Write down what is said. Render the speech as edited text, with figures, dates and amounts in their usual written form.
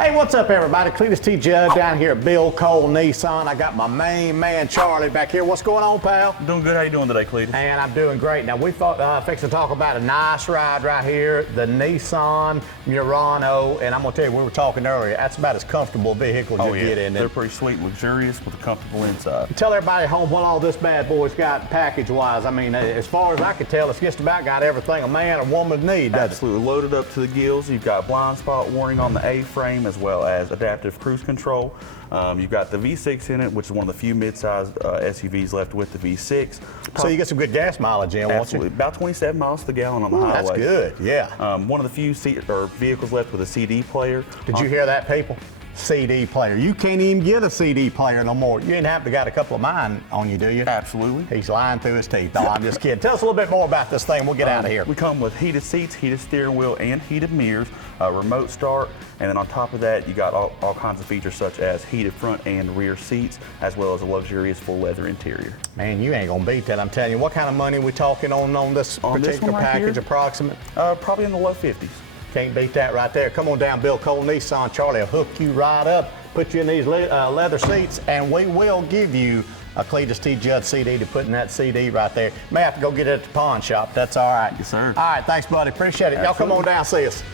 Hey, what's up, everybody? Cletus T. Judd down here at Bill Cole Nissan. I got my main man, Charlie, back here. What's going on, pal? Doing good. How you doing today, Cletus? And I'm doing great. Now, we thought fixed to talk about a nice ride right here, the Nissan Murano. And I'm going to tell you, we were talking earlier, that's about as comfortable a vehicle as you get in. They're pretty sweet, luxurious, with a comfortable inside. Tell everybody at home what all this bad boy's got package-wise. I mean, as far as I can tell, it's just about got everything a man or woman need, doesn't it? Absolutely. Loaded up to the gills. You've got blind spot warning on the A-frame as well as adaptive cruise control. You've got the V6 in it, which is one of the few mid-sized SUVs left with the V6. So you get some good gas mileage in, won't you? Absolutely. About 27 miles to the gallon on the highway. That's good, yeah. One of the few vehicles left with a CD player. Did you hear that, people? CD player. You can't even get a CD player no more. You ain't have to got a couple of mine on you, do you? Absolutely. He's lying through his teeth. No, I'm just kidding. Tell us a little bit more about this thing. We'll get out of here. We come with heated seats, heated steering wheel, and heated mirrors, remote start, and then on top of that, you got all kinds of features such as heated front and rear seats, as well as a luxurious full leather interior. Man, you ain't gonna beat that, I'm telling you. What kind of money are we talking on this particular package, approximate? Probably in the low 50s. Can't beat that right there. Come on down, Bill Cole Nissan. Charlie will hook you right up, put you in these leather seats, and we will give you a Cletus T. Judd CD to put in that CD right there. May have to go get it at the pawn shop. That's all right. Yes, sir. All right, thanks, buddy. Appreciate it. Y'all come on down, see us.